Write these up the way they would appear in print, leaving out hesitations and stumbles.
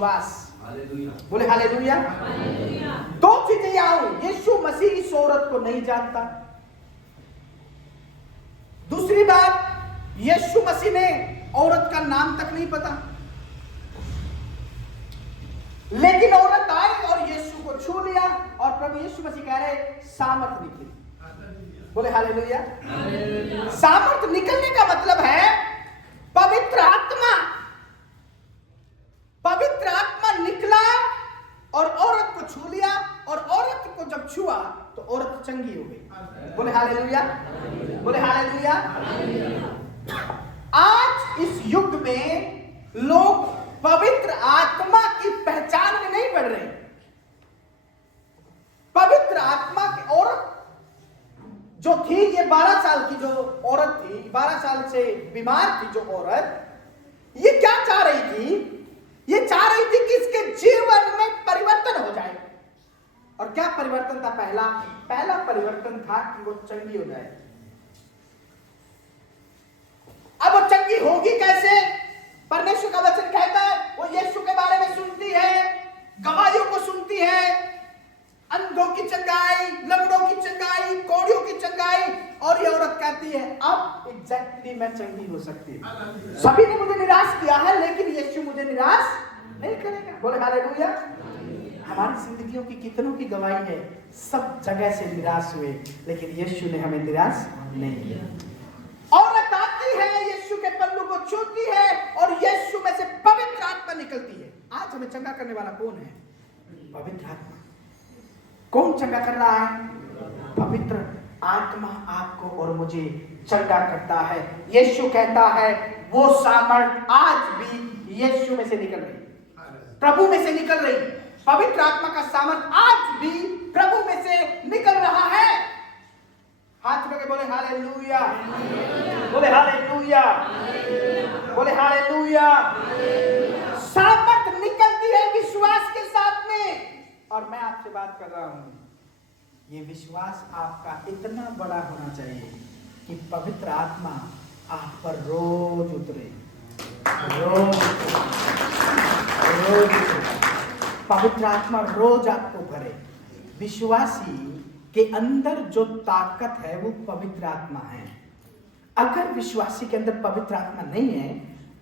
बोले हालेलुया। दो चीजें आओ, यीशु मसीह इस औरत को नहीं जानता। दूसरी बात, यीशु मसीह ने औरत का नाम तक नहीं पता, लेकिन औरत आई और यीशु को छू लिया और प्रभु यीशु मसीह कह रहे सामर्थ निकली। बोले हालेलुया। सामर्थ निकलने का मतलब है पवित्र आत्मा निकला और औरत को छू लिया, और औरत को जब छुआ तो औरत चंगी हो गई। बोले हालेलुया। बोले हालेलुया। आज इस युग में लोग पवित्र आत्मा की पहचान में नहीं बढ़ रहे। पवित्र आत्मा की औरत जो थी, ये 12 साल की जो औरत थी, 12 साल से बीमार थी जो औरत, ये क्या चाह रही थी? ये चाह रही थी कि इसके जीवन में परिवर्तन हो जाए। और क्या परिवर्तन था? पहला परिवर्तन था कि वो चंगी हो जाए। अब वो चंगी होगी कैसे? परमेश्वर का वचन कहता है वो यीशु के बारे में सुनती है, गवाहियों को सुनती है, अंधों की चंगाई, लंगड़ों की चंगाई, कोढ़ियों की चंगाई, और ये औरत कहती है अब एग्जैक्टली मैं चंगी हो सकती हूँ। सभी ने मुझे निराश किया है, लेकिन यीशु मुझे निराश नहीं करेगा। बोले हालेलुया। हमारी जिंदगियों की कितनों की गवाही है, सब जगह से निराश हुए, लेकिन यीशु ने हमें निराश नहीं किया। औरत आती है, यीशु के पल्लू को छूती है और यीशु में से पवित्र आत्मा निकलती है। आज हमें चंगा करने वाला कौन है? पवित्र आत्मा। कौन चंगा कर रहा है? पवित्र आत्मा आपको और मुझे चंगा करता है। यीशु कहता है वो सामर्थ आज भी यीशु में से निकल रही, प्रभु में से निकल रही। पवित्र आत्मा का सामर्थ आज भी प्रभु में से निकल रहा है। हाथ जोड़ के बोले हालेलुया। बोले हालेलुया। बोले हालेलुया। सामर्थ निकलती है विश्वास के साथ में। और मैं आपसे बात कर रहा हूं, ये विश्वास आपका इतना बड़ा होना चाहिए कि पवित्र आत्मा आप पर रोज उतरे, रोज पवित्र आत्मा रोज आपको भरे। विश्वासी के अंदर जो ताकत है वो पवित्र आत्मा है। अगर विश्वासी के अंदर पवित्र आत्मा नहीं है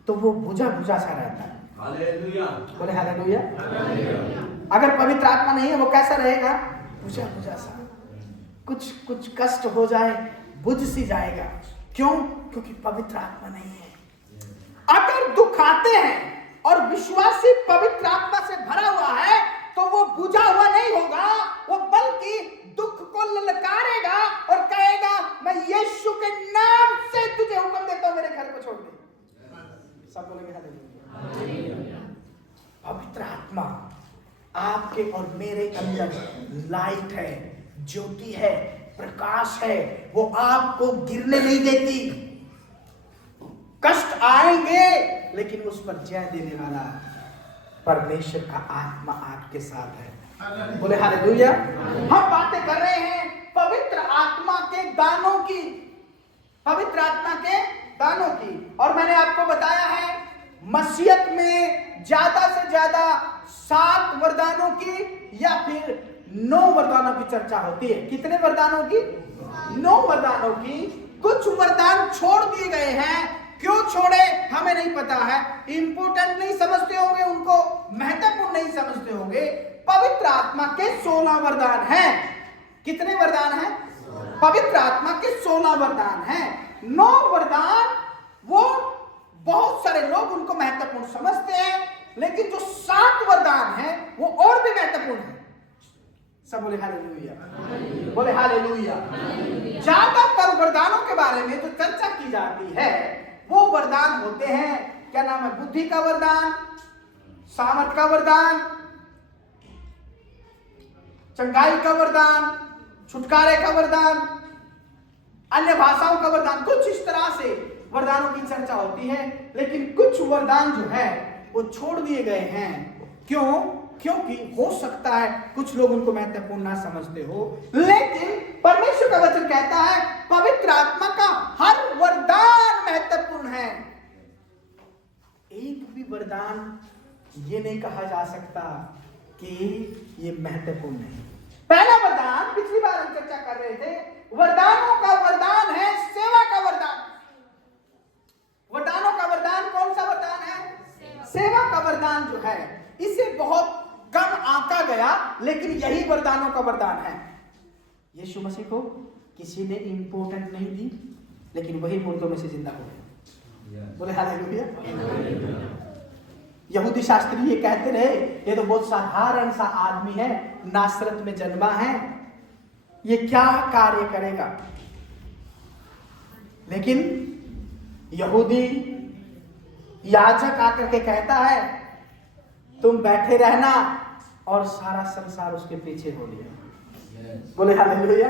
तो वो बुझा बुझा सा रहता है। हालेलुया। बोले हालेलुया। अगर पवित्र आत्मा नहीं है वो कैसा रहेगा? बुझा बुझा सा। कुछ कष्ट हो जाए बुझ सी जाएगा। क्यों? क्योंकि पवित्र आत्मा नहीं है। अगर दुख आते हैं और विश्वासी पवित्र आत्मा से भरा हुआ है तो वो बुझा हुआ नहीं होगा, वो बल्कि दुख को ललकारेगा और कहेगा मैं यीशु के नाम से तुझे हुक्म देता हूं मेरे घर को छोड़ दे। सब बोलेंगे हालेलुया। पवित्र आत्मा आपके और मेरे अंदर लाइट है, ज्योति है, प्रकाश है। वो आपको गिरने नहीं देती। कष्ट आएंगे लेकिन उस पर जय देने वाला परमेश्वर का आत्मा आपके साथ है। बोले हालेलुया। हम बातें कर रहे हैं पवित्र आत्मा के दानों की, पवित्र आत्मा के दानों की। और मैंने आपको बताया है मसीहत में ज्यादा से ज्यादा 7 वरदानों की या फिर 9 वरदानों की चर्चा होती है। कितने वरदानों की? 9 वरदानों की। कुछ वरदान छोड़ दिए गए हैं। क्यों छोड़े हमें नहीं पता है। इंपोर्टेंट नहीं समझते होंगे उनको, महत्वपूर्ण नहीं समझते होंगे। पवित्र आत्मा के 16 वरदान हैं। कितने वरदान हैं? पवित्र आत्मा के 16 वरदान हैं। 9 वरदान वो बहुत सारे लोग उनको महत्वपूर्ण समझते हैं, लेकिन जो 7 वरदान हैं वो और भी महत्वपूर्ण है। सब बोले हालेलुया। बोले हालेलुया। ज्यादातर वरदानों के बारे में जो चर्चा की जाती है वो वरदान होते हैं, क्या नाम है? बुद्धि का वरदान, सामर्थ का वरदान, चंगाई का वरदान, छुटकारे का वरदान, अन्य भाषाओं का वरदान। कुछ इस तरह से वरदानों की चर्चा होती है, लेकिन कुछ वरदान जो है वो छोड़ दिए गए हैं। क्यों? क्योंकि हो सकता है कुछ लोग उनको महत्वपूर्ण ना समझते हो, लेकिन परमेश्वर का वचन कहता है पवित्र आत्मा का हर वरदान महत्वपूर्ण है। एक भी वरदान ये नहीं कहा जा सकता कि ये महत्वपूर्ण नहीं। पहला वरदान, पिछली बार हम चर्चा कर रहे थे, वरदानों का वरदान है सेवा का वरदान। वरदानों का वरदान कौन सा वरदान है? सेवा का वरदान जो है, इसे बहुत कम आंका गया, लेकिन यही वरदानों का वरदान है। यीशु मसीह को किसी ने इंपोर्टेंट नहीं दी, लेकिन वही मुर्दों में से जिंदा हो गए। बोले हालेलुया। यहूदी शास्त्री ये कहते रहे, ये तो बहुत साधारण सा आदमी है, नासरत में जन्मा है, ये क्या कार्य करेगा। लेकिन यहूदी याजक आकर के कहता है, तुम बैठे रहना और सारा संसार उसके पीछे हो लिया। बोले हालेलुया।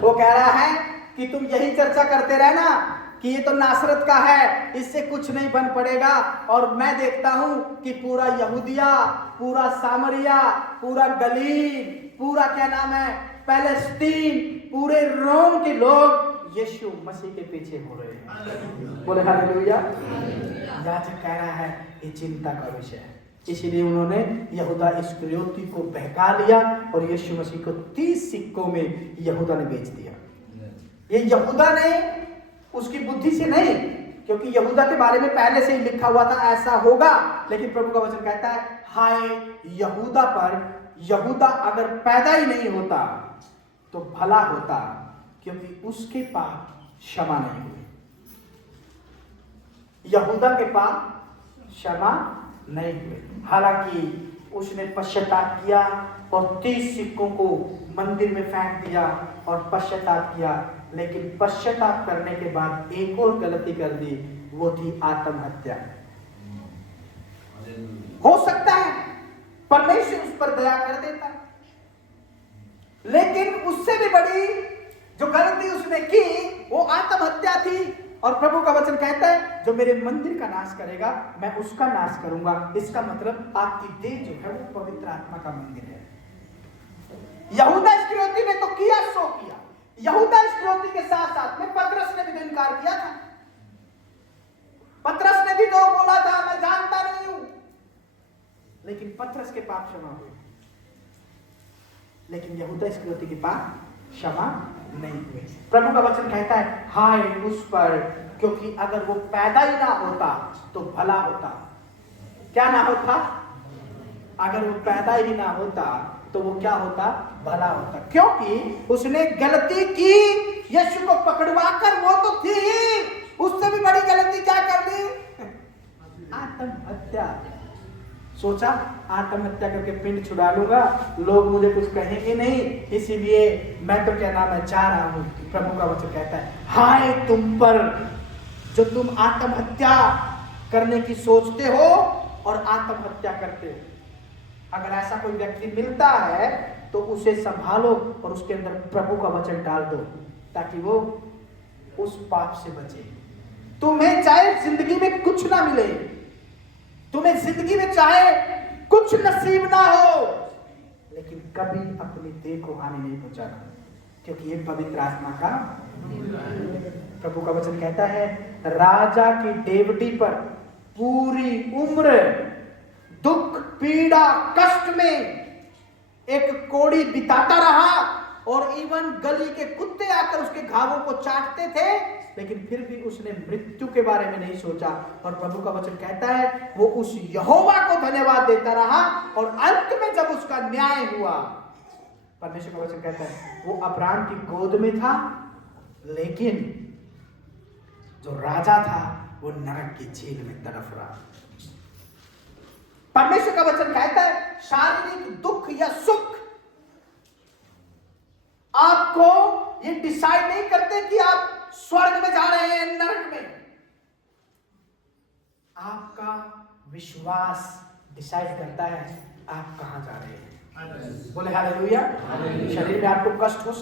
वो कह रहा है कि तुम यही चर्चा करते रहना कि ये तो नासरत का है, इससे कुछ नहीं बन पड़ेगा, और मैं देखता हूं कि पूरा यहूदिया, पूरा सामरिया, पूरा गलील, पूरा क्या नाम है, पैलेस्टीन, पूरे रोम के लोग यीशु मसीह के पीछे हो रहे हैं। बोले हालेलुया। याजक कह रहा है ये चिंता का विषय है, इसीलिए उन्होंने यहूदा इस्करियोती को बहका लिया और यीशु मसीह को 30 सिक्कों में यहूदा ने बेच दिया। ये यहूदा ने उसकी बुद्धि से नहीं, क्योंकि यहूदा के बारे में पहले से ही लिखा हुआ था ऐसा होगा, लेकिन प्रभु का वचन कहता है हाय यहूदा पर, यहूदा अगर पैदा ही नहीं होता तो भला होता, क्योंकि उसके पाप क्षमा नहीं हुए। यहूदा के पाप क्षमा नहीं हुए, हालांकि उसने पश्चाताप किया और 30 सिक्कों को मंदिर में फेंक दिया और पश्चाताप किया, लेकिन पश्चाताप करने के बाद एक और गलती कर दी, वो थी आत्महत्या। हो सकता है परमेश्वर उस पर दया कर देता, लेकिन उससे भी बड़ी जो गलती उसने की वो आत्महत्या थी। और प्रभु का वचन कहता है जो मेरे मंदिर का नाश करेगा मैं उसका नाश करूंगा। इसका मतलब आपकी देह जो है वो पवित्र आत्मा का मंदिर है। यहूदा इस्करियोती ने तो किया सो किया, यहूदा इस्करियोती के साथ साथ में पतरस ने भी तो इनकार किया था। पतरस ने भी तो बोला था मैं जानता नहीं हूं, लेकिन पतरस के पाप क्षमा हुए, लेकिन यहूदा इस्करियोती के पाप क्षमा नहीं हुए। प्रभु का वचन कहता है हाय उस पर, क्योंकि अगर वो पैदा ही ना होता तो भला होता। क्या ना होता? अगर वो पैदा ही ना होता तो वो क्या होता? भला होता, क्योंकि उसने गलती की यीशु को पकड़वा कर, वो तो थी ही, उससे भी बड़ी गलती क्या कर दी? आत्महत्या। सोचा आत्महत्या करके पिंड छुड़ा लूंगा, लोग मुझे कुछ कहेंगे नहीं, इसीलिए मैं तो क्या नाम है जा रहा हूं। प्रभु का वचन कहता है हाय तुम पर जो तुम आत्महत्या करने की सोचते हो और आत्महत्या करते हो। अगर ऐसा कोई व्यक्ति मिलता है तो उसे संभालो और उसके अंदर प्रभु का वचन डाल दो, ताकि वो उस पाप से बचे। तुम्हें चाहे जिंदगी में कुछ ना मिले, तुम्हें जिंदगी में चाहे कुछ नसीब ना हो, लेकिन कभी अपनी देह को हानि नहीं पहुंचाना, क्योंकि ये पवित्र आत्मा का। प्रभु का वचन कहता है राजा की डेवटी पर पूरी उम्र दुख पीड़ा कष्ट में एक कोढ़ी बिताता रहा, और इवन गली के कुत्ते आकर उसके घावों को चाटते थे, लेकिन फिर भी उसने मृत्यु के बारे में नहीं सोचा। और प्रभु का वचन कहता है वो उस यहोवा को धन्यवाद देता रहा, और अंत में जब उसका न्याय हुआ, परमेश्वर का वचन कहता है वो अब्राहम की गोद में था, लेकिन जो राजा था वो नरक की झील में तड़फ रहा। परमेश्वर का वचन कहता है शारीरिक दुख या सुख आपको ये डिसाइड नहीं करते कि आप स्वर्ग में जा रहे हैं नरक में। आपका विश्वास डिसाइड करता है आप कहां जा रहे हैं। बोले हालेलुया। शरीर में आपको कष्ट हो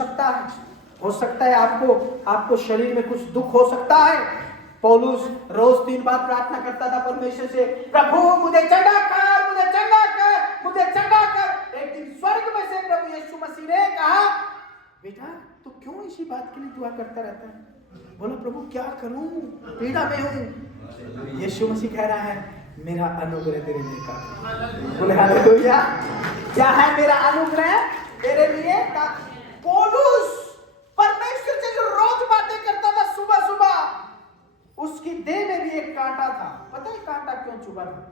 सकता है आपको शरीर में कुछ दुख हो सकता है। पौलुस रोज 3 बार प्रार्थना करता था परमेश्वर से, प्रभु मुझे चंगा कर, मुझे चंगा कर, मुझे चंगा कर। एक दिन स्वर्ग में से प्रभु यीशु मसीह ने कहा बेटा तू क्यों इसी बात के लिए दुआ करता रहता है? बोला प्रभु क्या करूं, पीड़ा में हूं। यीशु मसीह कह रहा है मेरा अनुग्रह तेरे लिए काफी। बोले हालेलुया। क्या है मेरा अनुग्रह तेरे लिए काफी। पौलुस परमेश्वर से जो रोज बातें करता था सुबह सुबह, उसकी देह में भी एक कांटा था। पता है कांटा क्यों चुभा था?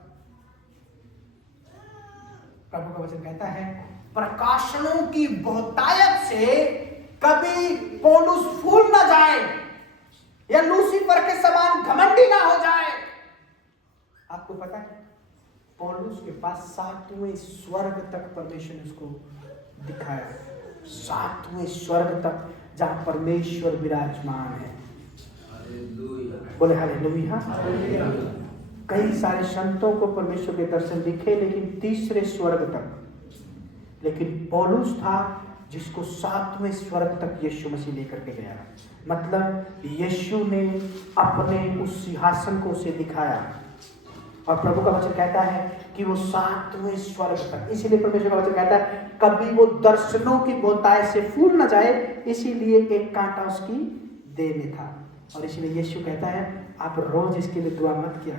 प्रभु का वचन कहता है प्रकाशनों की बहुतायत से कभी पौलुस फूल ना जाए या लूसीफर के समान घमंडी ना हो जाए। आपको पता है पौलुस के पास 7वें स्वर्ग तक परमेश्वर ने उसको दिखाया। 7वें स्वर्ग तक जहां परमेश्वर विराजमान है। बोले हालेलुया। कई सारे संतों को परमेश्वर के दर्शन दिखे, लेकिन तीसरे स्वर्ग तक। लेकिन पौलुस था जिसको 7वें स्वर्ग तक यीशु मसीह लेकर के गया। मतलब यीशु ने अपने उस सिंहासन को उसे दिखाया। और प्रभु का वचन कहता है कि वो 7वें स्वर्ग तक, इसीलिए परमेश्वर का वचन कहता है कभी वो दर्शनों की बहुतायत से फूल न जाए, इसीलिए एक कांटा उसकी देह में था। और इसीलिए यीशु कहता है आप रोज इसके लिए दुआ मत किया,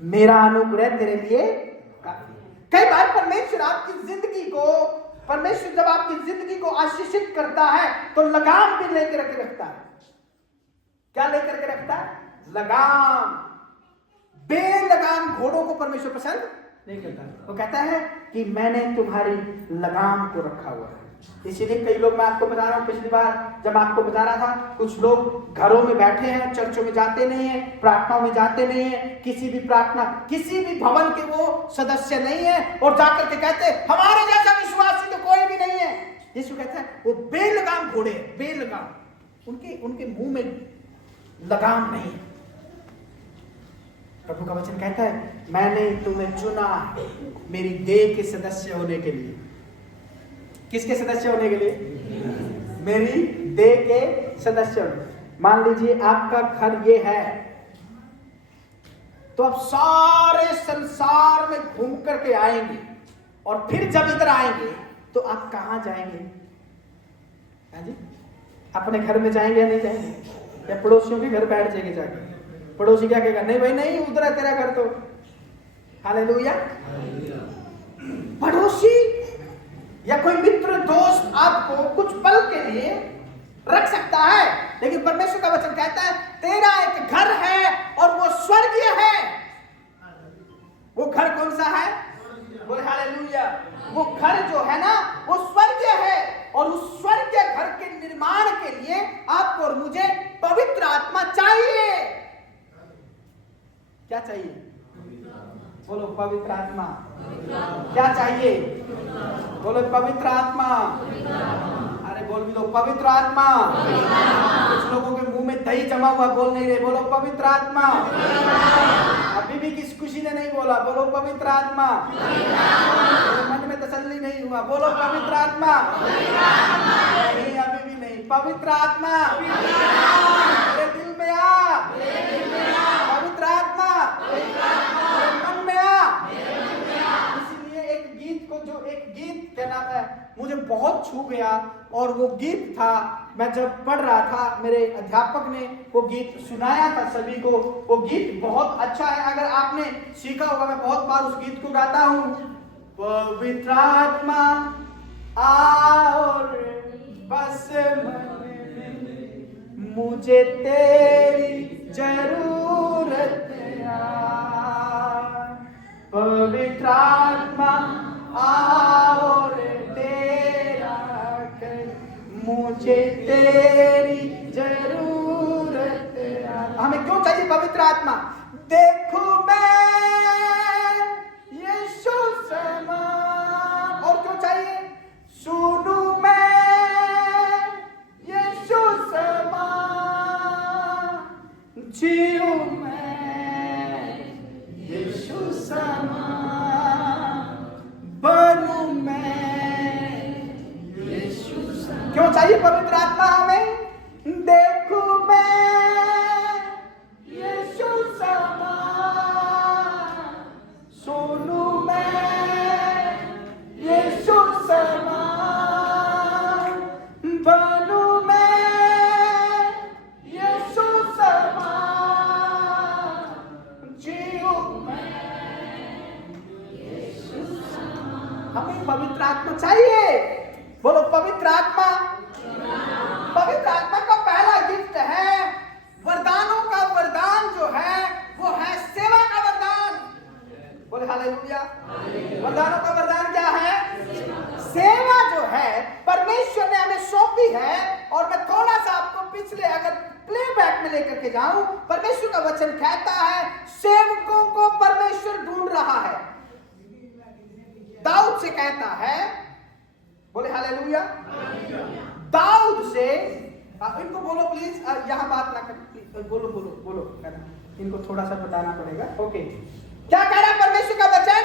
मेरा अनुग्रह तेरे लिए काफी। कई बार परमेश्वर आपकी जिंदगी को, परमेश्वर जब आपकी जिंदगी को आशीषित करता है तो लगाम भी लेकर के रखता है। क्या लेकर के रखता है? लगाम। बेलगाम घोड़ों को परमेश्वर पसंद नहीं करता। वो कहता है कि मैंने तुम्हारी लगाम को रखा हुआ है। इसीलिए कई लोग, मैं आपको बता रहा हूं, पिछली बार जब आपको बता रहा था, कुछ लोग घरों में बैठे हैं, चर्चों में जाते नहीं है, प्रार्थनाओं में जाते नहीं है, किसी भी प्रार्थना, किसी भी भवन के वो सदस्य नहीं है, और जाकर के कहते हमारे जैसा विश्वासी तो कोई भी नहीं है। यीशु कहता है वो बेलगाम घोड़े, बेलगाम, उनके मुंह में लगाम नहीं है। प्रभु का वचन कहता है मैंने तुम्हें चुना मेरी देह के सदस्य होने के लिए। किसके सदस्य होने के लिए? मेरी देह के सदस्य होने। मान लीजिए आपका घर ये है, तो आप सारे संसार में घूम करके आएंगे, और फिर जब इधर आएंगे तो आप कहां जाएंगे? हाँ जी, अपने घर में जाएंगे या नहीं जाएंगे? या पड़ोसियों के घर बैठ जाएंगे जाके? पड़ोसी क्या कहेगा? नहीं भाई नहीं, उधर है तेरा घर तो। हालेलुया। पड़ोसी या कोई मित्र दोस्त आपको कुछ पल के लिए रख सकता है, लेकिन परमेश्वर का वचन कहता है तेरा एक घर है और वो स्वर्गीय है। वो घर कौन सा है? बोले हालेलुया। वो घर जो है ना, वो स्वर्गीय है, और उस स्वर्गीय घर के निर्माण के लिए आपको और मुझे पवित्र आत्मा चाहिए। क्या चाहिए? बोलो पवित्र आत्मा। क्या चाहिए? बोलो पवित्र आत्मा। अरे बोल भी लो पवित्र आत्मा। कुछ लोगों के मुंह में दही जमा हुआ, बोल नहीं रहे। बोलो पवित्र आत्मा। अभी भी किस खुशी ने नहीं बोला, बोलो पवित्र आत्मा। मन में तसल्ली नहीं हुआ, बोलो पवित्र आत्मा। नहीं, अभी भी नहीं। पवित्र आत्मा मेरे दिल में आ, पवित्र आत्मा मन में आ। इसलिए एक गीत क्या नाम है, मुझे बहुत छू गया, और वो गीत था, मैं जब पढ़ रहा था, मेरे अध्यापक ने वो गीत सुनाया था सभी को। वो गीत बहुत अच्छा है, अगर आपने सीखा होगा, मैं बहुत बार उस गीत को गाता हूँ। पवित्र आत्मा और बस मुझे तेरी जरूरत है। पवित्र आत्मा और तेरा कर, मुझे तेरी जरूरत है। हमें क्यों चाहिए पवित्र आत्मा? देखो मैं यीशु समान, और क्यों चाहिए? सुनूं मैं यीशु समान, जीऊं मैं यीशु समान, बनूं मैं यीशु समान। क्यों चाहिए पवित्र आत्मा हमें? देखो मैं यीशु समान, सुनूं मैं यीशु समान, बनूं मैं यीशु समान, जीऊं हमें पवित्र आत्मा चाहिए। बोलो पवित्र आत्मा। पवित्र आत्मा का पहला गिफ्ट है वरदानों का वरदान जो है वो है सेवा का वरदान। बोले हालेलुया। वरदानों का वरदान क्या है? सेवा जो है परमेश्वर ने हमें सौंपी है। और मैं थोड़ा सा आपको पिछले अगर प्लेबैक में लेकर के जाऊं, परमेश्वर का वचन कहता है सेवकों को परमेश्वर ढूंढ रहा है। दाऊद से कहता है, बोले हालेलुया। दाऊद से इनको बोलो प्लीज, यहां बात ना कर, बोलो बोलो बोलो, इनको थोड़ा सा बताना पड़ेगा। ओके, क्या कह रहा है परमेश्वर का वचन?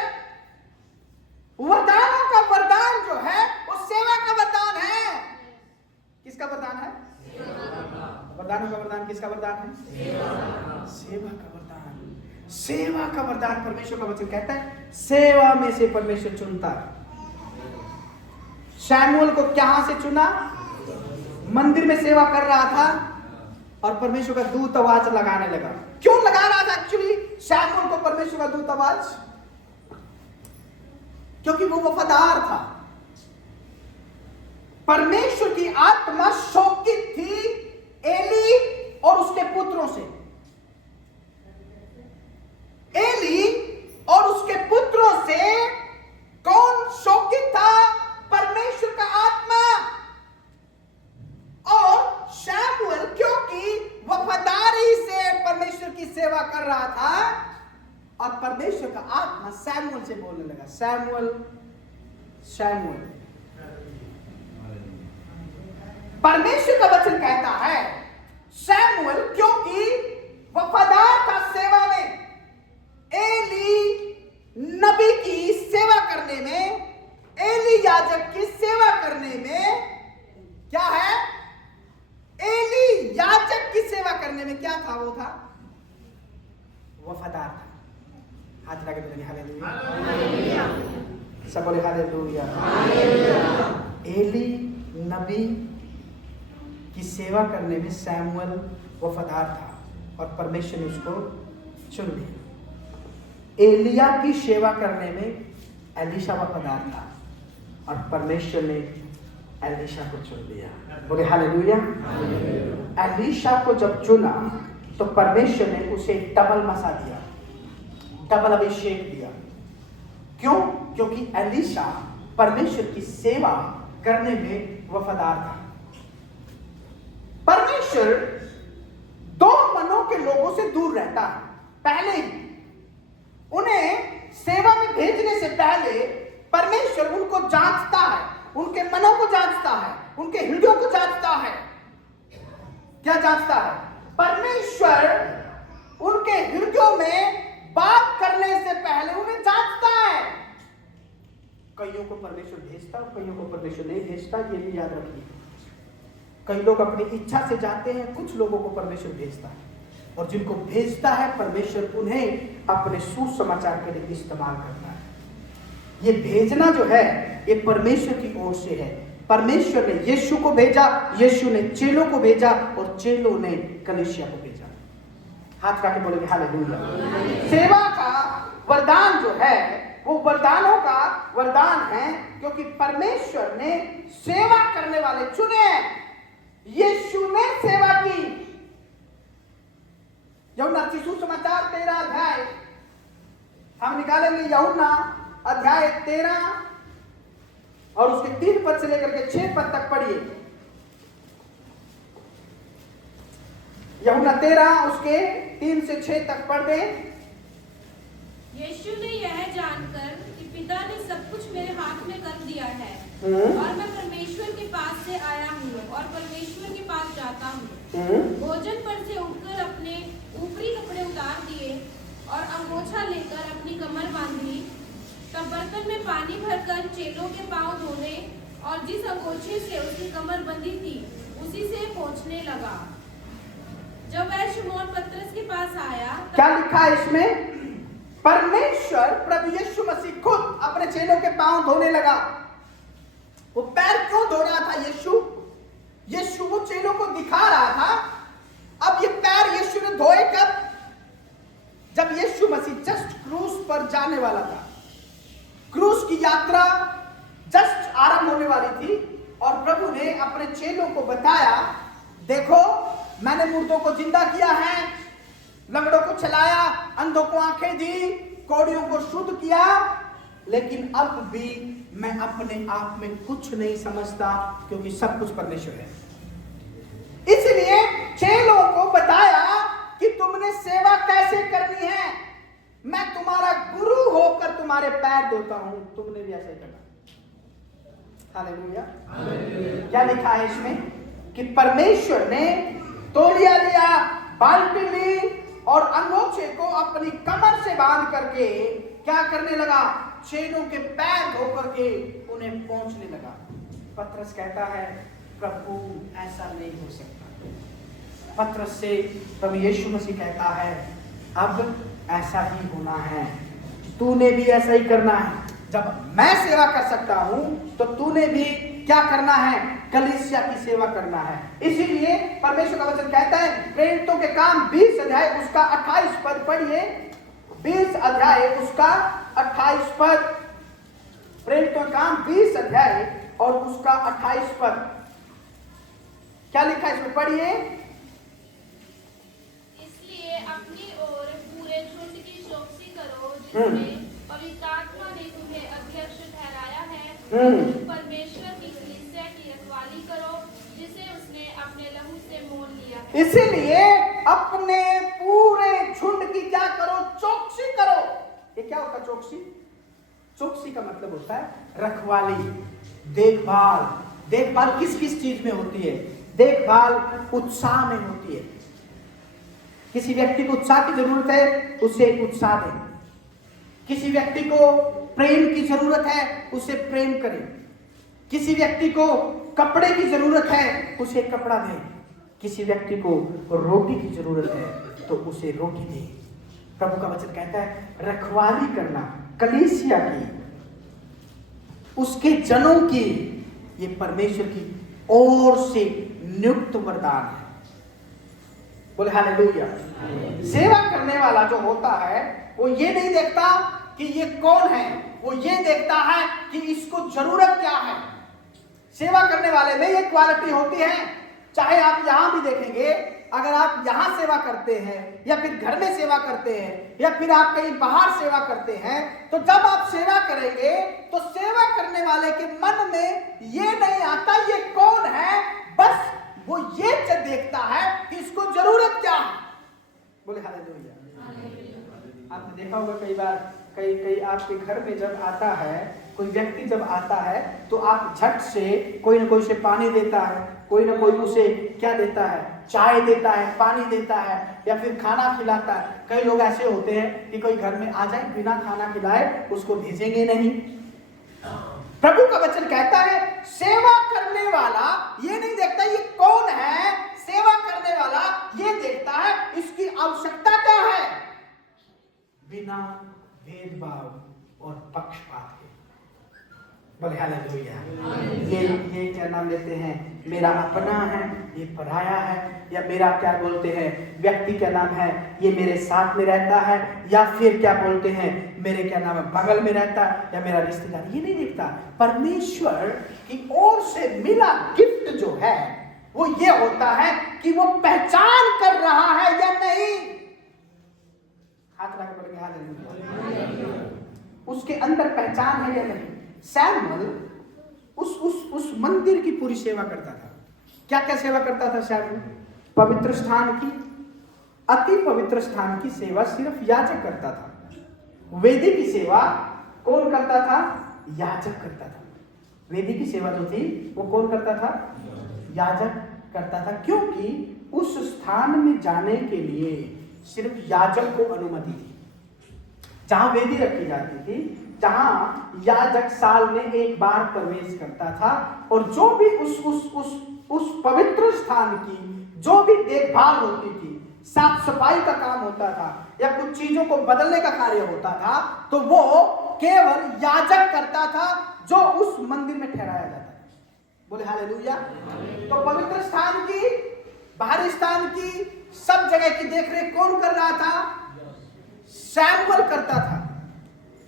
वरदानों का वरदान जो है वो सेवा का वरदान है। किसका वरदान है? वरदानों का वरदान किसका वरदान है? सेवा का वरदान। सेवा का वरदान परमेश्वर का वचन कहता है सेवा में से परमेश्वर चुनता है। शमूएल को कहां से चुना? मंदिर में सेवा कर रहा था और परमेश्वर का दूत आवाज लगाने लगा। क्यों लगा रहा था एक्चुअली शमूएल को परमेश्वर का दूत आवाज? क्योंकि वो वफादार था। परमेश्वर की आत्मा शौकित थी एली और उसके पुत्रों से। एली और उसके पुत्रों से कौन शौकित था? परमेश्वर का आत्मा। और शमूएल क्योंकि वफादारी से परमेश्वर की सेवा कर रहा था और परमेश्वर का आत्मा शमूएल से बोलने लगा, शमूएल शमूएल। परमेश्वर का वचन कहता है शमूएल क्योंकि वफादार था सेवा में, एली नबी की सेवा करने में, एली याजक की सेवा करने में। क्या है? एली याजक की सेवा करने में क्या था? वो था वफादार था। हाथ लगा के बोलिए हालेलुया। सब बोले हालेलुया। एली नबी की सेवा करने में शमूएल वफादार था और परमेश्वर ने उसको चुन लिया। एलिया की सेवा करने में एलीशा वफादार था और परमेश्वर ने एलीशा को चुन लिया। बोले हालेलुया। एलीशा को जब चुना तो परमेश्वर ने उसे डबल मसा दिया, डबल अभिषेक दिया। क्यों? क्योंकि एलीशा परमेश्वर की सेवा करने में वफादार था। परमेश्वर दो मनों के लोगों से दूर रहता है। पहले ही उन्हें सेवा में भेजने से पहले परमेश्वर उनको जांचता है, उनके मनों को जांचता है, उनके हृदयों को जांचता है। क्या जांचता है? परमेश्वर उनके हृदयों में बात करने से पहले उन्हें जांचता है। कईयों को परमेश्वर भेजता और कईयों को परमेश्वर नहीं भेजता, ये भी याद रखिए। कई लोग अपनी इच्छा से जाते हैं, कुछ लोगों को परमेश्वर भेजता है और जिनको भेजता है परमेश्वर उन्हें अपने सुसमाचार के लिए इस्तेमाल करता है। ये भेजना जो है ये परमेश्वर की ओर से है। परमेश्वर ने यीशु को भेजा, यीशु ने चेलों को भेजा और चेलों ने कलीसिया को भेजा। हाथ उठा के बोलेंगे हालेलुया। सेवा का वरदान जो है वो वरदानों का वरदान है क्योंकि परमेश्वर ने सेवा करने वाले चुने। यीशु ने सेवा की। यूहन्ना सुसमाचार 13 अध्याय हम निकालेंगे। यूहन्ना अध्याय 13 और उसके 3 पद से लेकर के 6 पद तक पढ़िए। यूहन्ना 13 उसके 3 से 6 तक पढ़ दें। यीशु ने यह जानकर कि पिता ने सब कुछ मेरे हाथ में कर दिया है और मैं परमेश्वर के पास से आया हूँ और परमेश्वर के पास जाता हूँ। भोजन पर से उठकर अपने ऊपरी कपड़े उतार दिए और अंगोछा लेकर अपनी कमर बांधी। तब बर्तन में पानी भरकर चेलों के पांव धोने और जिस अंगोछे से उसकी कमर बंधी थी उसी से पोंछने लगा। जब वह शमौन पतरस के पास आया, क्या लिखा है इसमें? परमेश्वर प्रभु यीशु मसीह खुद अपने चेलों के पांव धोने लगा। वो पैर क्यों धो रहा था? यीशु वो चेलों को दिखा रहा था। अब ये पैर यीशु ने धोए कब? जब यीशु मसीह जस्ट क्रूस पर जाने वाला था। क्रूस की यात्रा आरंभ होने वाली थी और प्रभु ने अपने चेलों को बताया, देखो मैंने मुर्दों को जिंदा किया है, लंगड़ों को चलाया, अंधों को आंखें दी, कोढ़ियों को शुद्ध किया, लेकिन अब भी मैं अपने आप में कुछ नहीं समझता, क्योंकि सब कुछ परमेश्वर है। इसलिए चेलों को बताया कि तुमने सेवा कैसे करनी है, मैं तुम्हारा गुरु होकर तुम्हारे पैर धोता हूं, तुमने भी ऐसा ही करना। हालेलुया। क्या लिखा है इसमें कि परमेश्वर ने तौलिया लिया, बाल्टी ली और अंगोछे को अपनी कमर से बांध करके क्या करने लगा, चेलों के पैर धो करके उन्हें पोंछने लगा। पतरस कहता है, प्रभु ऐसा नहीं हो सकता। पतरस से प्रभु यीशु मसीह कहता है, अब ऐसा ही होना है, तूने भी ऐसा ही करना है। जब मैं सेवा कर सकता हूं तो तूने भी क्या करना है, कलीसिया की सेवा करना है। इसीलिए परमेश्वर का वचन कहता है, प्रेरितों के काम 20 अध्याय उसका 28 पद पढ़िए, 20 अध्याय उसका 28 पद, प्रेरितों के काम 20 अध्याय और उसका 28 पद। क्या लिखा है इसमें, पढ़िए। इसलिए अपनी ओर पूरे झुंड की चौकसी करो, जिसमें पवित्र आत्मा ने तुम्हें अध्यक्ष ठहराया है। परमेश्वर की कलीसिया की रखवाली करो, जिसे उसने अपने लहू से मोल लिया है। इसीलिए अपने पूरे झुंड की क्या करो, चौकसी करो। ये क्या होता है चौकसी? चौकसी का मतलब होता है रखवाली, देखभाल। देखभाल किस किस चीज में होती है? देखभाल उत्साह में होती है। किसी व्यक्ति को उत्साह की जरूरत है, उसे उत्साह दें। किसी व्यक्ति को प्रेम की जरूरत है, उसे प्रेम करें। किसी व्यक्ति को कपड़े की जरूरत है, उसे कपड़ा दें। किसी व्यक्ति को रोटी की जरूरत है तो उसे रोटी दें। प्रभु का वचन कहता है, रखवाली करना कलीसिया की, उसके जनों की, ये परमेश्वर की ओर से नियुक्त वरदान है। बोले हालेलुया। सेवा करने वाला जो होता है वो ये नहीं देखता कि ये कौन है, वो ये देखता है कि इसको जरूरत क्या है। सेवा करने वाले में ये क्वालिटी होती है। चाहे आप यहां भी देखेंगे, अगर आप यहां सेवा करते हैं या फिर घर में सेवा करते हैं या फिर आप कहीं बाहर सेवा करते हैं, तो जब आप सेवा करेंगे तो सेवा करने वाले के मन में ये नहीं आता ये कौन है, बस वो ये देखता है कि इसको जरूरत क्या है। बोले हालेलुया। आपने देखा होगा कई बार, कई आपके घर में जब आता है कोई व्यक्ति, जब आता है तो आप झट से कोई ना कोई उसे पानी देता है, कोई ना कोई उसे क्या देता है, चाय देता है, पानी देता है या फिर खाना खिलाता है। कई लोग ऐसे होते हैं कि कोई घर में आ जाए बिना खाना खिलाए उसको भेजेंगे नहीं। प्रभु का वचन कहता है, सेवा करने वाला ये नहीं देखता ये कौन है, सेवा करने वाला ये देखता है इसकी आवश्यकता क्या है, बिना भेदभाव और पक्षपात के। बोले हालेलुया। ये क्या नाम लेते हैं, मेरा अपना है, ये पराया है, या मेरा क्या बोलते हैं, व्यक्ति क्या नाम है, ये मेरे साथ में रहता है, या फिर क्या बोलते हैं, मेरे क्या नाम है, बगल में रहता है, या मेरा रिश्तेदार। ये नहीं देखता। परमेश्वर की ओर से मिला गिफ्ट जो है वो ये होता है कि वो पहचान कर रहा है या नहीं। हाथ लगा पड़ेगा, हालेलुया। उसके अंदर पहचान है या नहीं। सैमुअल उस मंदिर की पूरी सेवा करता था। क्या क्या सेवा करता था सैमुअल? पवित्र स्थान की, अति पवित्र स्थान की सेवा सिर्फ याजक करता था। वेदी की सेवा कौन करता था? याजक करता था। वेदी की सेवा जो थी वो कौन करता था? याजक करता था, क्योंकि उस स्थान में जाने के लिए सिर्फ याजक को अनुमति थी। जहां वेदी रखी जाती थी, जहां याजक साल में एक बार प्रवेश करता था, और जो भी उस पवित्र स्थान की जो भी देखभाल होती थी, साफ सफाई का काम होता था या कुछ चीजों को बदलने का कार्य होता था, तो वो केवल याजक करता था जो उस मंदिर में ठहराया जाता था। बोले हालेलुया। तो पवित्र स्थान की, बाहरी स्थान की, सब जगह की देखरेख कौन कर रहा था? सैमुअल करता था।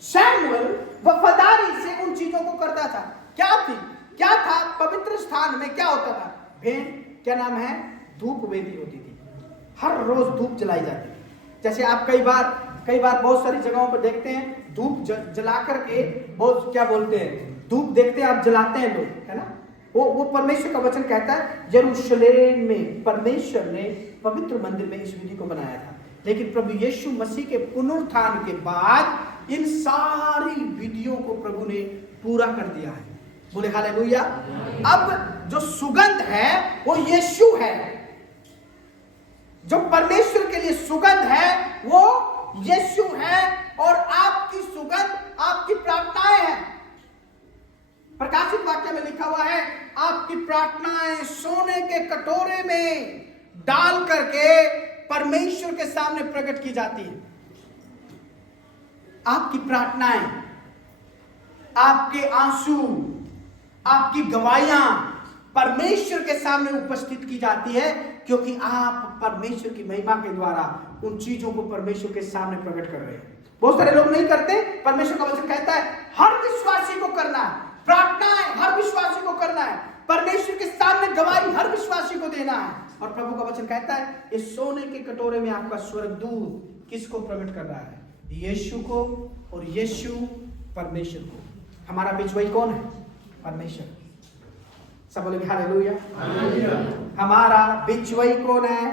सैमुअल वफादारी से उन चीजों को करता था। क्या थी? क्या था पवित्र स्थान में, क्या होता था? भेंट, क्या नाम है, धूप वेदी होती थी, हर रोज धूप जलाई जाती थी। जैसे आप कई बार बहुत सारी जगहों पर देखते हैं धूप जला करके, बहुत क्या बोलते हैं, धूप देखते हैं आप, जलाते हैं लोग, है ना। वो परमेश्वर का वचन कहता है यरूशलेम में परमेश्वर ने पवित्र मंदिर में इस विधि को बनाया था, लेकिन प्रभु यीशु मसीह के पुनरुत्थान के बाद इन सारी विधियों को प्रभु ने पूरा कर दिया है। बोले हालेलुया। अब जो सुगंध है वो यीशु है, जो परमेश्वर के लिए सुगंध है वो यीशु है, और आपकी सुगंध आपकी प्रार्थनाएं हैं। प्रकाशित वाक्य में लिखा हुआ है आपकी प्रार्थनाएं सोने के कटोरे में डाल करके परमेश्वर के सामने प्रकट की जाती है। आपकी प्रार्थनाएं, आपके आंसू, आपकी गवाहियां परमेश्वर के सामने उपस्थित की जाती है, क्योंकि आप परमेश्वर की महिमा के द्वारा उन चीजों को परमेश्वर के सामने प्रकट कर रहे हैं। बहुत सारे लोग नहीं करते। परमेश्वर का वचन कहता है हर विश्वासी को करना है, प्रार्थनाएं हर विश्वासी को करना है, परमेश्वर के सामने गवाही हर विश्वासी को देना है। और प्रभु का वचन कहता है इस सोने के कटोरे में आपका स्वर्गदूत किसको प्रकट कर रहा है? यीशु को, और यीशु परमेश्वर को। हमारा बिचवाई कौन है? परमेश्वर। सब बोले हालेलुया। हमारा बिचवाई कौन है?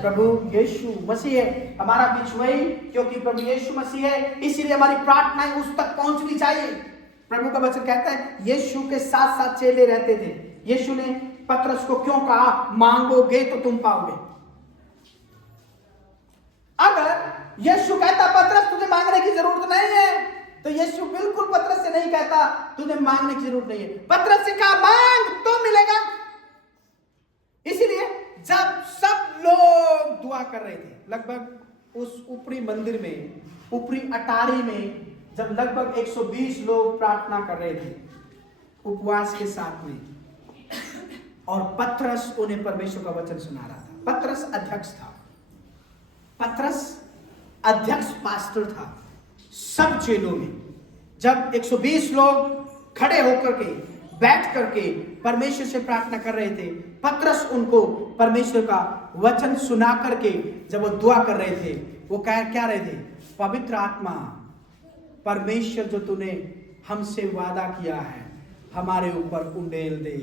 प्रभु यीशु मसीह है हमारा बिचवाई, क्योंकि प्रभु यीशु मसीह है, इसीलिए हमारी प्रार्थनाएं उस तक पहुंचनी चाहिए। प्रभु का वचन कहता है यीशु के साथ साथ चेले रहते थे। यीशु ने पतरस को क्यों कहा मांगोगे तो तुम पाओगे? अगर यीशु कहता पतरस तुझे मांगने की जरूरत नहीं है, तो यीशु बिल्कुल पतरस से नहीं कहता तुझे मांगने की जरूरत नहीं है। पतरस से कहा मांग तो मिलेगा। इसीलिए जब सब लोग दुआ कर रहे थे, लगभग उस ऊपरी मंदिर में, ऊपरी अटारी में, जब लगभग 120 लोग प्रार्थना कर रहे थे उपवास के साथ में, और पतरस उन्हें परमेश्वर का वचन सुना रहा था। पतरस अध्यक्ष था, पतरस अध्यक्ष पास्टर था सब चेलों में। जब 120 लोग खड़े होकर के, बैठ करके परमेश्वर से प्रार्थना कर रहे थे, पतरस उनको परमेश्वर का वचन सुना करके जब वो दुआ कर रहे थे, वो क्या रहे थे? पवित्र आत्मा, परमेश्वर जो तूने हमसे वादा किया है हमारे ऊपर उंडेल दे।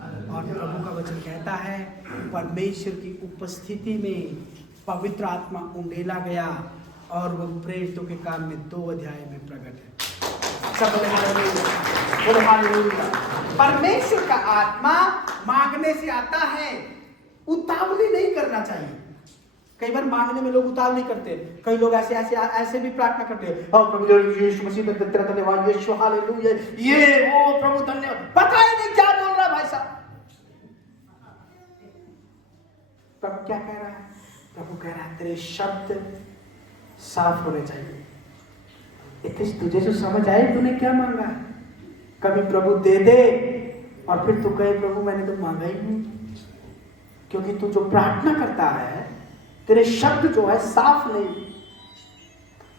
और प्रभु का वचन कहता है परमेश्वर की उपस्थिति में पवित्र आत्मा उंडेला गया, और वो प्रेरितों के काम में 2 अध्याय में प्रकट है। सब बोले हालेलुया। परमेश्वर का आत्मा मांगने से आता है, उतावली नहीं करना चाहिए। कई बार मांगने में लोग उतावली करते हैं। कई लोग ऐसे भी प्रार्थना करते हैं, प्रभु यीशु मसीह तेरा धन्यवाद, यीशु हालेलुया, ये वो प्रभु धन्यवाद, पता ही नहीं क्या बोल रहा भाई साहब। प्रभु क्या कह रहा है? प्रभु कह रहा है तेरे शब्द साफ होने चाहिए। इतने तुझे जो समझ आए तूने क्या मांगा है। कभी प्रभु दे दे और फिर तू कहे प्रभु मैंने तो मांगा ही नहीं, क्योंकि तू जो प्रार्थना करता है तेरे शब्द जो है साफ नहीं,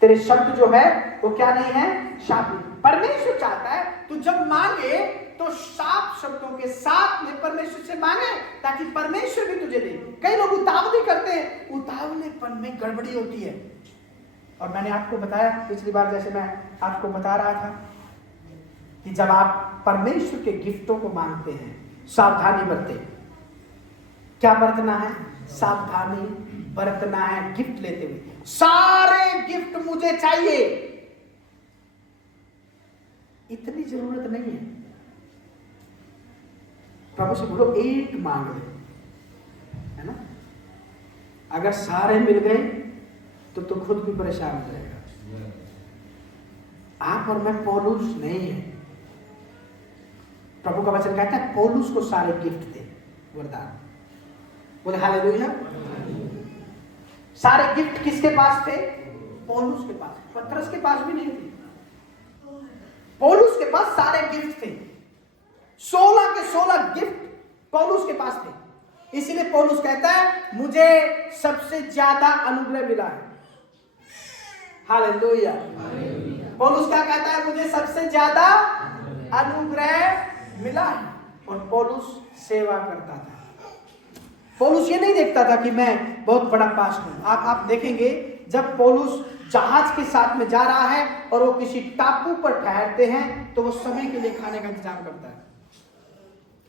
तेरे शब्द जो है वो क्या नहीं है? साफ नहीं। परमेश्वर चाहता है तू जब मांगे तो साफ शब्दों के साथ में परमेश्वर से मांगे, ताकि परमेश्वर भी तुझे दे। कई लोग उतावली करते हैं, उतावलेपन में गड़बड़ी होती है। और मैंने आपको बताया पिछली बार, जैसे मैं आपको बता रहा था कि जब आप परमेश्वर के गिफ्टों को मांगते हैं सावधानी बरते। क्या बरतना है? सावधानी बरतना है गिफ्ट लेते हुए। सारे गिफ्ट मुझे चाहिए, इतनी जरूरत नहीं है। प्रभु से बोलो एक मांग ले, है ना। अगर सारे मिल गए तो खुद भी परेशान हो जाएगा। आप और मैं पौलुस नहीं है। प्रभु का वचन कहता है पौलुस को सारे गिफ्ट थे, वरदान। बोले हालेलुया। सारे गिफ्ट किसके पास थे? पौलुस के पास। पतरस के पास भी नहीं थे, पौलुस के पास सारे गिफ्ट थे। 16 के 16 गिफ्ट पौलुस के पास थे। इसीलिए पौलुस कहता है मुझे सबसे ज्यादा अनुग्रह मिला है। हालेलुया। पौलुस क्या कहता है? मुझे सबसे ज्यादा अनुग्रह मिला है और पौलुस सेवा करता था। पौलुस ये नहीं देखता था कि मैं बहुत बड़ा पास्ट हूं। आप देखेंगे जब पौलुस जहाज के साथ में जा रहा है और वो किसी टापू पर ठहरते हैं तो वो सभी के लिए खाने का इंतजाम करता है।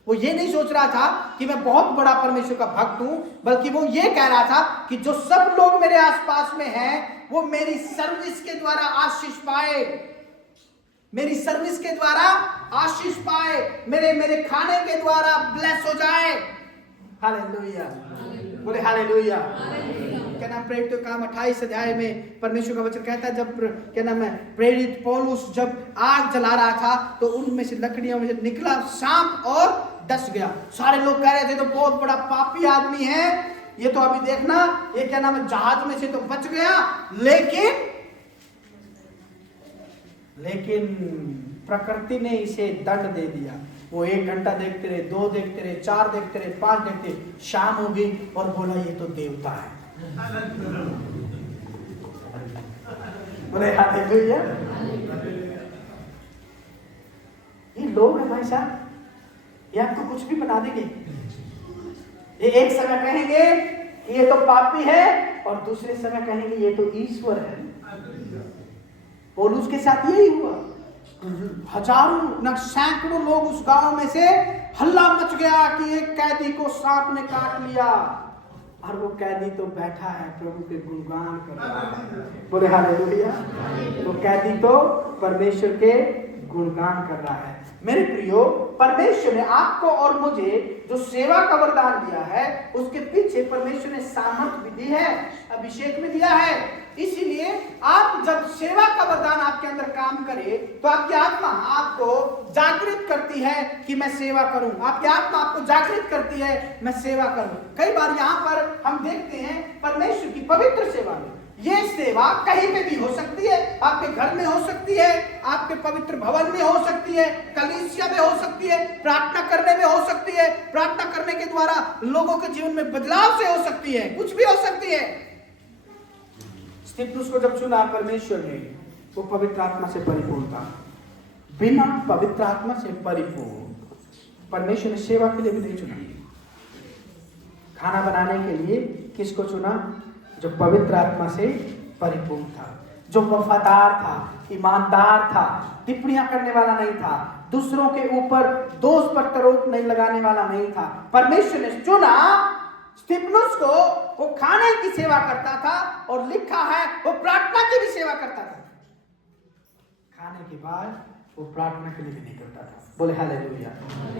वो ये नहीं सोच रहा था कि मैं बहुत बड़ा परमेश्वर का भक्त हूं, बल्कि वो ये कह रहा था कि जो सब लोग मेरे आसपास में हैं वो मेरी सर्विस के द्वारा आशीष पाए, मेरी सर्विस के द्वारा आशीष पाए, मेरे खाने के द्वारा ब्लेस हो जाए। हालेलुया, बोले हालेलुया। क्या नाम प्रेरित के काम 28 अध्याय में परमेश्वर का वचन कहता है, जब क्या नाम है प्रेरित पौलुस जब आग जला रहा था तो उनमें से लकड़ियों में से निकला सांप और डस गया। सारे लोग कह रहे थे तो बहुत बड़ा पापी आदमी है ये, तो अभी देखना ये क्या नाम है जहाज में से तो बच गया, लेकिन प्रकृति ने इसे दंड दे दिया। वो 1 घंटा देखते रहे, 2 देखते रहे, 4 देखते रहे, 5 देखते, शाम हो गई और बोला ये तो देवता है। बोले हालेलुया। ये लोग हैं भाई साहब, ये आपको कुछ भी बना देंगे। ये एक समय कहेंगे कि ये तो पापी है और दूसरे समय कहेंगे ये तो ईश्वर है। पौलुस के साथ यही हुआ। हजारों न सैकड़ों लोग उस गांव में से हल्ला मच गया कि एक कैदी को सांप ने काट लिया और वो कैदी तो बैठा है प्रभु के गुणगान कर रहा है। बोले हालेलुया। वो कैदी तो परमेश्वर के गुणगान कर रहा है। मेरे प्रियो, परमेश्वर ने आपको और मुझे जो सेवा का वरदान दिया है उसके पीछे परमेश्वर ने सामर्थ भी दी है, अभिषेक में दिया है। इसीलिए आप जब सेवा का वरदान आपके अंदर काम करे तो आपकी आत्मा आपको जागृत करती है कि मैं सेवा करूं। आपकी आत्मा आपको जागृत करती है मैं सेवा करूं। कई बार यहाँ पर हम देखते हैं परमेश्वर की पवित्र सेवा में, ये सेवा कहीं पे भी हो सकती है। आपके घर में हो सकती है, आपके पवित्र भवन में हो सकती है, कलीसिया में हो सकती है, प्रार्थना करने में हो सकती है, प्रार्थना करने के द्वारा लोगों के जीवन में बदलाव से हो सकती है, कुछ भी हो सकती है। स्तिफनुस को जब चुना परमेश्वर ने, वो पवित्र आत्मा से परिपूर्ण था। बिना पवित्र आत्मा से परिपूर्ण परमेश्वर ने सेवा के लिए भी नहीं चुना। खाना बनाने के लिए किसको चुना? जो पवित्र आत्मा से परिपूर्ण था, जो वफादार था, ईमानदार था, टिप्पणियां करने वाला नहीं था, दूसरों के ऊपर दोष पर आरोप नहीं लगाने वाला नहीं था। परमेश्वर ने चुना स्तिफनुस को, वो खाने की सेवा करता था और लिखा है वो प्रार्थना की भी सेवा करता था। खाने के बाद वो प्रार्थना के लिए भी नहीं करता था। बोले हालेलुया।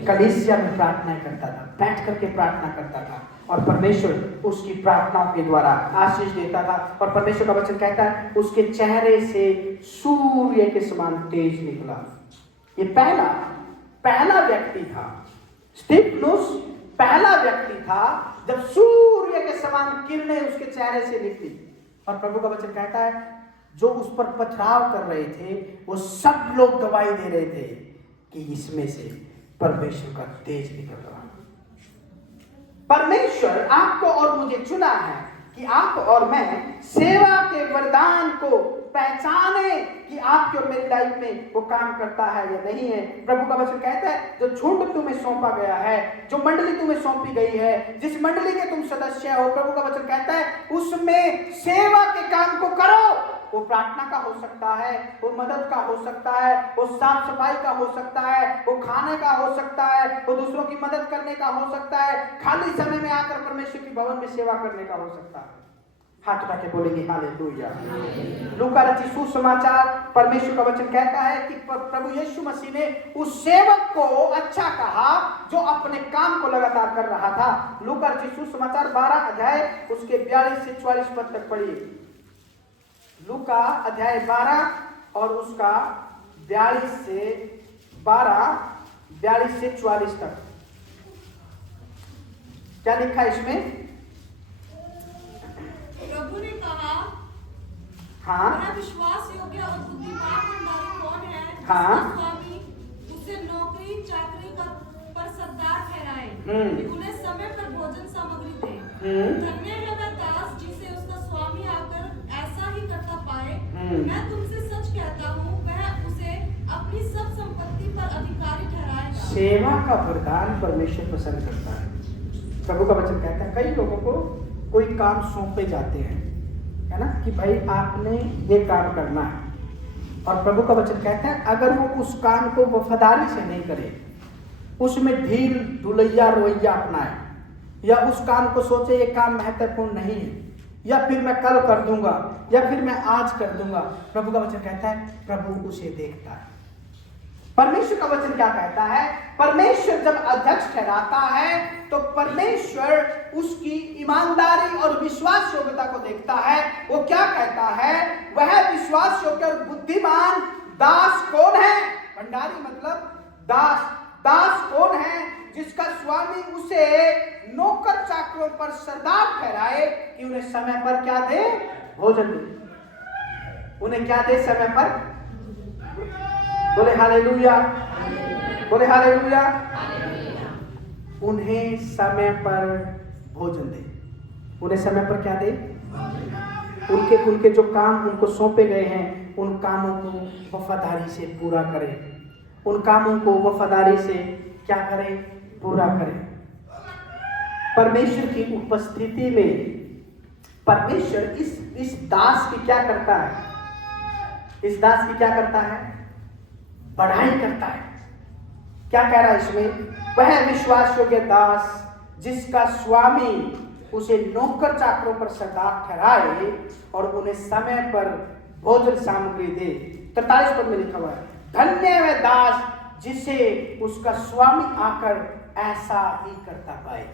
कलीसिया में प्रार्थना करता था, बैठ करके प्रार्थना करता था और परमेश्वर उसकी प्रार्थनाओं के द्वारा आशीष देता था। और परमेश्वर का वचन कहता है उसके चेहरे से सूर्य के समान तेज निकला। ये पहला व्यक्ति था। स्तिफनुस पहला व्यक्ति था जब सूर्य के समान किरणें उसके चेहरे से निकली। और प्रभु का वचन कहता है जो उस पर पथराव कर रहे थे वो सब लोग गवाही दे रहे थे कि इसमें से परमेश्वर का तेज निकल रहा है। परमेश्वर आपको और मुझे चुना है कि आप और मैं सेवा के वरदान को पहचाने कि आपकी और मेरी लाइफ में वो काम करता है या नहीं है। प्रभु का वचन कहता है जो झुंड तुम्हें सौंपा गया है, जो मंडली तुम्हें सौंपी गई है, जिस मंडली के तुम सदस्य हो, प्रभु का वचन कहता है उसमें सेवा के काम को करो। वो प्रार्थना का हो सकता है, वो मदद का हो सकता है, वो साफ सफाई का हो सकता है, वो खाने का हो सकता है, वो दूसरों की मदद करने का हो सकता है, खाली समय में आकर परमेश्वर की भवन में सेवा करने का हो सकता है। हाथ उठा के बोलेंगे हालेलुया। लूका रचित सुसमाचार, परमेश्वर का वचन कहता है कि प्रभु यीशु मसीह ने उस सेवक को अच्छा कहा जो अपने काम को लगातार कर रहा था। लूका रचित सुसमाचार 12 अध्याय उसके 42 से 44 पद तक पढ़िए। लूका अध्याय 12 और उसका 42 से 44 तक क्या लिखा है इसमें? प्रभु ने कहा हाँ, मेरा विश्वास योग्य और बुद्धिमान भंडारी कौन है हाँ, जिसका स्वामी उसे नौकरी चाकरी का पर सरदार ठहराए कि उन्हें समय पर भोजन सामग्री दे। धन्य है वह दास जिसे उसका स्वामी आकर ऐसा ही करता पाए। मैं तुमसे सच कहता हूँ वह उसे अपनी सब संपत्ति पर अधिकारी ठहराएगा। सेवा का वरदान परमेश्वर पसंद करता है। प्रभु का वचन कहता है कई लोगों को कोई काम सौंपे जाते हैं, है ना, कि भाई आपने ये काम करना है, और प्रभु का वचन कहता है अगर वो उस काम को वफादारी से नहीं करे, उसमें ढील ढुलैया रवैया अपनाए, या उस काम को सोचे ये काम महत्वपूर्ण नहीं है, या फिर मैं कल कर दूंगा, या फिर मैं आज कर दूंगा, प्रभु का वचन कहता है प्रभु उसे देखता है। परमेश्वर का वचन क्या कहता है? परमेश्वर जब अध्यक्ष ठहराता है तो परमेश्वर उसकी ईमानदारी और विश्वास योग्यता को देखता है। वो क्या कहता है? वह विश्वास योग्य और बुद्धिमान दास कौन है? भंडारी मतलब दास। दास कौन है? जिसका स्वामी उसे नौकर चाकरों पर सरदार ठहराए कि उन्हें समय पर क्या दे? भोजन दे। उन्हें क्या दे? समय पर। बोले हालेलुया, बोले हालेलुया। उन्हें समय पर भोजन दे। उन्हें समय पर क्या दे? उनके जो काम उनको सौंपे गए हैं उन कामों को वफादारी से पूरा करे। उन कामों को वफादारी से क्या करे? पूरा करे। परमेश्वर की उपस्थिति में परमेश्वर इस दास की क्या करता है? इस दास की क्या करता है? बढ़ाई करता है। क्या कह रहा है इसमें? वह विश्वास योग्य दास जिसका स्वामी उसे नौकर चाकरों पर सरदार ठहराए और उन्हें समय पर भोजन सामग्री दे। 43 पद में लिखा हुआ है, धन्य वह दास जिसे उसका स्वामी आकर ऐसा ही करता पाए।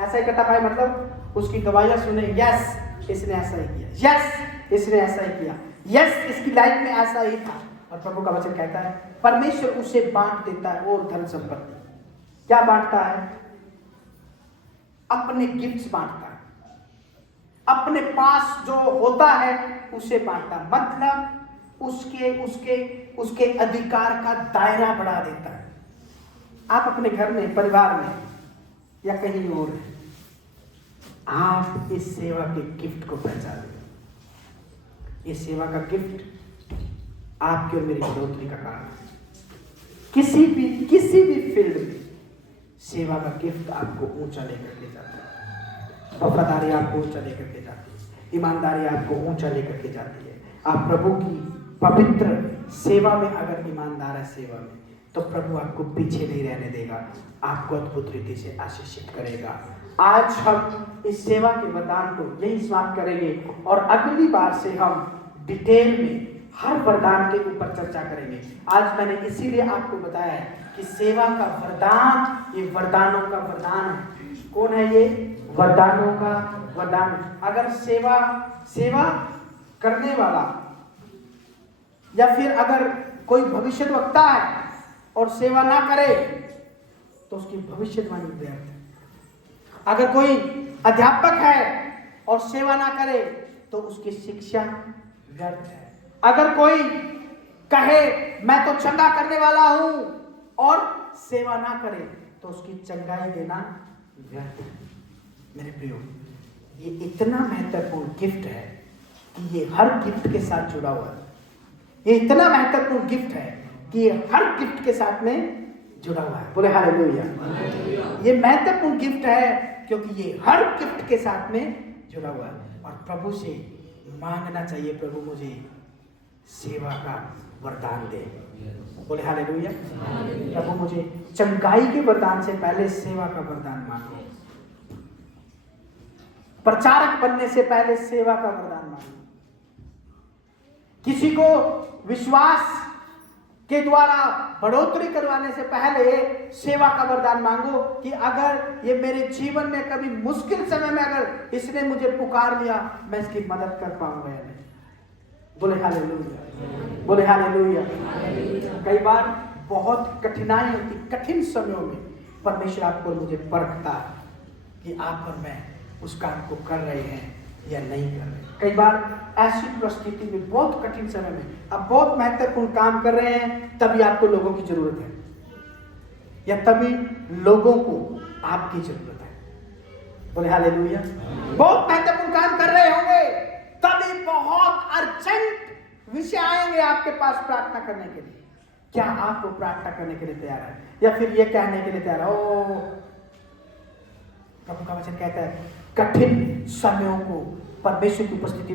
ऐसा ही करता पाए मतलब उसकी गवाहियां सुने, यस इसने ऐसा ही किया, यस इसने ऐसा ही किया, यस इसकी लाइफ में ऐसा ही था। और प्रभु का वचन कहता है परमेश्वर उसे बांट देता है और धन संपत्ति। क्या बांटता है? अपने गिफ्ट्स बांटता है, अपने पास जो होता है उसे बांटता है, मतलब उसके अधिकार का दायरा बढ़ा देता है। आप अपने घर में, परिवार में या कहीं और आप इस सेवा के गिफ्ट को पहचानें। ये सेवा का गिफ्ट आपके और मेरी बढ़ोतरी का कारण है। किसी भी फील्ड में सेवा का गिफ्ट आपको ऊंचा लेकर के जाता है। वफादारी आपको ऊंचा लेकर के जाती है, ईमानदारी आपको ऊंचा लेकर के जाती है। आप प्रभु की पवित्र सेवा में अगर ईमानदार है सेवा में, तो प्रभु आपको पीछे नहीं रहने देगा, आपको अद्भुत रीति से आशीषित करेगा। आज हम इस सेवा के वरदान को यही समाप्त करेंगे और अगली बार से हम डिटेल में हर वरदान के ऊपर चर्चा करेंगे। आज मैंने इसीलिए आपको बताया है कि सेवा का वरदान ये वरदानों का वरदान है। कौन है ये? वरदानों का वरदान। अगर सेवा करने वाला या फिर अगर कोई भविष्यद्वक्ता है और सेवा ना करे तो उसकी भविष्यवाणी व्यर्थ है। अगर कोई अध्यापक है और सेवा ना करे तो उसकी शिक्षा व्यर्थ है। अगर कोई कहे मैं तो चंगा करने वाला हूं और सेवा ना करे तो उसकी चंगाई देना व्यर्थ है। मेरे प्रियो, ये इतना महत्वपूर्ण गिफ्ट है कि ये हर गिफ्ट के साथ जुड़ा हुआ है। ये इतना महत्वपूर्ण गिफ्ट है कि ये हर गिफ्ट के साथ में जुड़ा हुआ है। बोले हालेलुया। ये महत्वपूर्ण गिफ्ट है क्योंकि ये हर गिफ्ट के साथ में जुड़ा हुआ है। और प्रभु से मांगना चाहिए, प्रभु मुझे सेवा का वरदान दे। बोले हालेलुया। प्रभु मुझे चंगाई के वरदान से पहले सेवा का वरदान मांगो, प्रचारक बनने से पहले सेवा का वरदान मांगो, किसी को विश्वास के द्वारा बढ़ोतरी करवाने से पहले सेवा का वरदान मांगो कि अगर ये मेरे जीवन में कभी मुश्किल समय में अगर इसने मुझे पुकार लिया मैं इसकी मदद कर पाऊंगा या नहीं। बोले हालेलुया, बोले हालेलुया। कई बार बहुत कठिनाई होती, कठिन समयों में परमेश्वर आपको मुझे परखता है कि आप और मैं उस काम को कर रहे हैं या नहीं कर रहे। कई बार ऐसी परिस्थिति में बहुत कठिन समय में आप बहुत महत्वपूर्ण काम कर रहे हैं, तभी आपको लोगों की जरूरत है या तभी लोगों को आपकी जरूरत है। बोले हालेलुया। बहुत महत्वपूर्ण काम कर रहे होंगे, तभी बहुत अर्जेंट विषय आएंगे आपके पास प्रार्थना करने के लिए। क्या आप वो प्रार्थना करने के लिए तैयार है, या फिर ये कहने के लिए तैयार है, ओ प्रभु का वचन कहता है कठिन समयों को परमेश्वर की उपस्थिति में